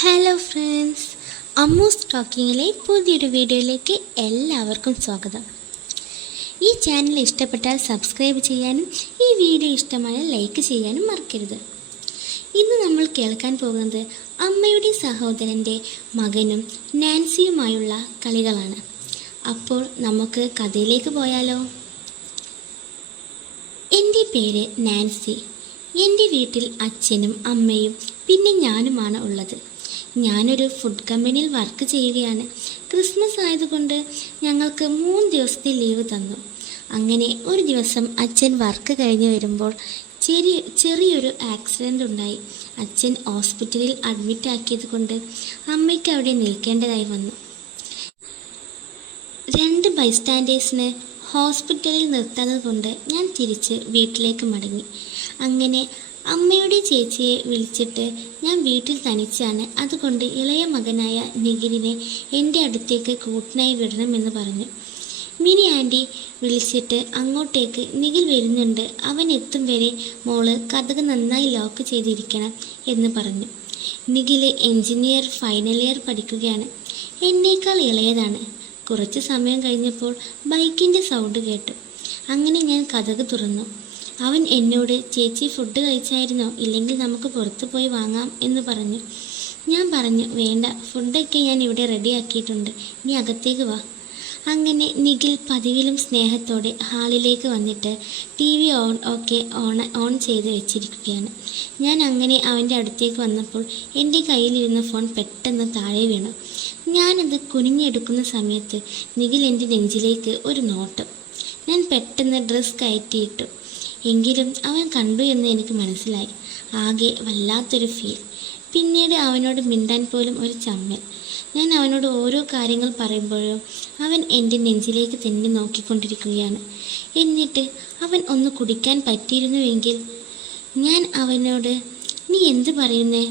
Hello friends, അമ്മൂസ് ടോക്കിങ്ങിലെ പുതിയൊരു വീഡിയോയിലേക്ക് എല്ലാവർക്കും സ്വാഗതം. ഈ ചാനൽ ഇഷ്ടപ്പെട്ടാൽ സബ്സ്ക്രൈബ് ചെയ്യാനും ഈ വീഡിയോ ഇഷ്ടമായാൽ ലൈക്ക് ചെയ്യാനും മറക്കരുത്. ഇന്ന് നമ്മൾ കേൾക്കാൻ പോകുന്നത് അമ്മയുടെ സഹോദരൻ്റെ മകനും നാൻസിയുമായുള്ള കളികളാണ്. അപ്പോൾ നമുക്ക് കഥയിലേക്ക് പോയാലോ. എൻ്റെ പേര് നാൻസി. എൻ്റെ വീട്ടിൽ അച്ഛനും അമ്മയും പിന്നെ ഞാനുമാണ് ഉള്ളത്. ഞാനൊരു ഫുഡ് കമ്പനിയിൽ വർക്ക് ചെയ്യുകയാണ്. ക്രിസ്മസ് ആയതുകൊണ്ട് ഞങ്ങൾക്ക് 3 ദിവസത്തെ ലീവ് തന്നു. അങ്ങനെ ഒരു ദിവസം അച്ഛൻ വർക്ക് കഴിഞ്ഞ് വരുമ്പോൾ ചെറിയൊരു ആക്സിഡൻ്റ് ഉണ്ടായി. അച്ഛൻ ഹോസ്പിറ്റലിൽ അഡ്മിറ്റ് ആക്കിയത് കൊണ്ട് അമ്മയ്ക്ക് അവിടെ നിൽക്കേണ്ടതായി വന്നു. 2 ബൈസ്റ്റാൻഡേഴ്സിന് ഹോസ്പിറ്റലിൽ നിർത്താത്തത് കൊണ്ട് ഞാൻ തിരിച്ച് വീട്ടിലേക്ക് മടങ്ങി. അങ്ങനെ അമ്മയുടെ ചേച്ചിയെ വിളിച്ചിട്ട് ഞാൻ വീട്ടിൽ തനിച്ചാണ്, അതുകൊണ്ട് ഇളയ മകനായ നിഖിലിനെ എൻ്റെ അടുത്തേക്ക് കൂട്ടിനായി വിടണമെന്ന് പറഞ്ഞു. മിനി ആൻറ്റി വിളിച്ചിട്ട് അങ്ങോട്ടേക്ക് നിഖിൽ വരുന്നുണ്ട്, അവൻ എത്തും വരെ മോള് കതക് നന്നായി ലോക്ക് ചെയ്തിരിക്കണം എന്ന് പറഞ്ഞു. നിഖിൽ എൻജിനീയർ ഫൈനൽ ഇയർ പഠിക്കുകയാണ്. എന്നേക്കാൾ ഇളയതാണ്. കുറച്ച് സമയം കഴിഞ്ഞപ്പോൾ ബൈക്കിൻ്റെ സൗണ്ട് കേട്ടു. അങ്ങനെ ഞാൻ കതക് തുറന്നു. അവൻ എന്നോട് ചേച്ചി ഫുഡ് കഴിച്ചായിരുന്നോ, ഇല്ലെങ്കിൽ നമുക്ക് പുറത്ത് പോയി വാങ്ങാം എന്ന് പറഞ്ഞു. ഞാൻ പറഞ്ഞു വേണ്ട, ഫുഡൊക്കെ ഞാൻ ഇവിടെ റെഡിയാക്കിയിട്ടുണ്ട്, നീ അകത്തേക്ക് വാ. അങ്ങനെ നിഖിൽ പതിവിലും സ്നേഹത്തോടെ ഹാളിലേക്ക് വന്നിട്ട് TV ഓൺ ചെയ്ത് വെച്ചിരിക്കുകയാണ്. ഞാൻ അങ്ങനെ അവൻ്റെ അടുത്തേക്ക് വന്നപ്പോൾ എൻ്റെ കയ്യിലിരുന്ന ഫോൺ പെട്ടെന്ന് താഴെ വീണു. ഞാനത് കുനിഞ്ഞെടുക്കുന്ന സമയത്ത് നിഖിൽ എൻ്റെ നെഞ്ചിലേക്ക് ഒരു നോട്ടം. ഞാൻ പെട്ടെന്ന് ഡ്രസ്സ് കയറ്റിയിട്ടു. എങ്കിലും അവൻ കണ്ടു എന്ന് എനിക്ക് മനസ്സിലായി. ആകെ വല്ലാത്തൊരു ഫീൽ. പിന്നീട് അവനോട് മിണ്ടാൻ പോലും ഒരു ചമ്മൽ. ഞാൻ അവനോട് ഓരോ കാര്യങ്ങൾ പറയുമ്പോഴും അവൻ എൻ്റെ നെഞ്ചിലേക്ക് തന്നെ നോക്കിക്കൊണ്ടിരിക്കുകയാണ്. എന്നിട്ട് അവൻ ഒന്ന് കുടിക്കാൻ പറ്റിയിരുന്നുവെങ്കിൽ ഞാൻ അവനോട് നീ എന്ത് പറയുന്നേ?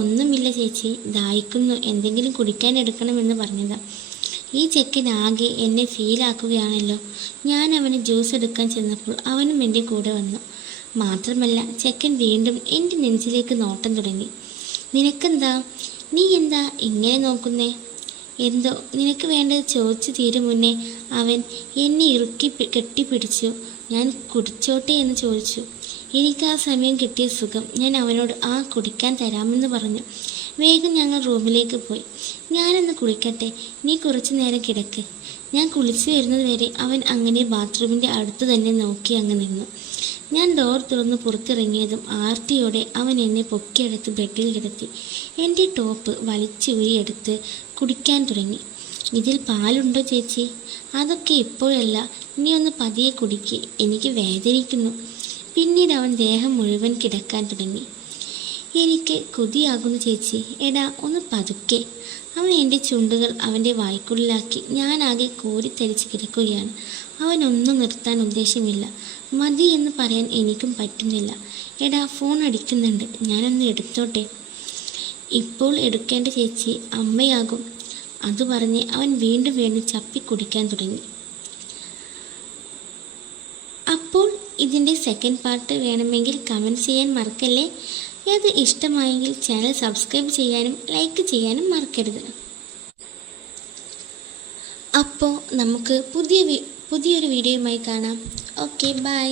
ഒന്നുമില്ല ചേച്ചി, ദാഹിക്കുന്നു, എന്തെങ്കിലും കുടിക്കാൻ എടുക്കണമെന്ന് പറഞ്ഞതാ. ഈ ചെക്കൻ ആകെ എന്നെ ഫീലാക്കുകയാണല്ലോ. ഞാൻ അവന് ജ്യൂസ് എടുക്കാൻ ചെന്നപ്പോൾ അവനും എൻ്റെ കൂടെ വന്നു. മാത്രമല്ല ചെക്കൻ വീണ്ടും എൻ്റെ നെഞ്ചിലേക്ക് നോട്ടം തുടങ്ങി. നിനക്കെന്താ, നീ എന്താ ഇങ്ങനെ നോക്കുന്നേ? എന്തോ നിനക്ക് വേണ്ടത് ചോദിച്ചു തീരും മുന്നേ അവൻ എന്നെ ഇറുക്കി കെട്ടിപ്പിടിച്ചു. ഞാൻ കുടിച്ചോട്ടെ എന്ന് ചോദിച്ചു. എനിക്ക് ആ സമയം കിട്ടിയ സുഖം. ഞാൻ അവനോട് കുടിക്കാൻ തരാമെന്ന് പറഞ്ഞു. വേഗം ഞങ്ങൾ റൂമിലേക്ക് പോയി. ഞാനൊന്ന് കുളിക്കട്ടെ, നീ കുറച്ചു നേരം കിടക്ക്. ഞാൻ കുളിച്ചു വരുന്നത് വരെ അവൻ അങ്ങനെ ബാത്റൂമിൻ്റെ അടുത്ത് തന്നെ നോക്കി അങ്ങ് നിന്നു. ഞാൻ ഡോർ തുറന്ന് പുറത്തിറങ്ങിയതും ആർത്തിയോടെ അവൻ എന്നെ പൊക്കിയെടുത്ത് ബെഡിൽ കിടത്തി. എൻ്റെ ടോപ്പ് വലിച്ചൂരിയെടുത്ത് കുടിക്കാൻ തുടങ്ങി. ഇതിൽ പാലുണ്ടോ ചേച്ചി? അതൊക്കെ ഇപ്പോഴല്ല, നീ ഒന്ന് പതിയെ കുടിക്ക്, എനിക്ക് വേദനിക്കുന്നു. പിന്നീട് അവൻ ദേഹം മുഴുവൻ കിടക്കാൻ തുടങ്ങി. എനിക്ക് കൊതിയാകുന്നു ചേച്ചി, എടാ ഒന്ന് പതുക്കെ. അവൻ എൻ്റെ ചുണ്ടുകൾ അവൻ്റെ വായ്ക്കുള്ളിലാക്കി. ഞാനാകെ കോരിത്തരിച്ച് കിടക്കുകയാണ്. അവനൊന്നും നിർത്താൻ ഉദ്ദേശമില്ല. മതി എന്ന് പറയാൻ എനിക്കും പറ്റുന്നില്ല. എടാ ഫോൺ അടിക്കുന്നുണ്ട്, ഞാനൊന്ന് എടുത്തോട്ടെ? ഇപ്പോൾ എടുക്കേണ്ട ചേച്ചി, അമ്മയാകും. അത് പറഞ്ഞ് അവൻ വീണ്ടും ചപ്പി കുടിക്കാൻ തുടങ്ങി. അപ്പോൾ ഇതിൻ്റെ സെക്കൻഡ് പാർട്ട് വേണമെങ്കിൽ കമൻറ്റ് ചെയ്യാൻ മറക്കല്ലേ. അത് ഇഷ്ടമായെങ്കിൽ ചാനൽ സബ്സ്ക്രൈബ് ചെയ്യാനും ലൈക്ക് ചെയ്യാനും മറക്കരുത്. അപ്പോൾ നമുക്ക് പുതിയൊരു വീഡിയോയുമായി കാണാം. Okay, by.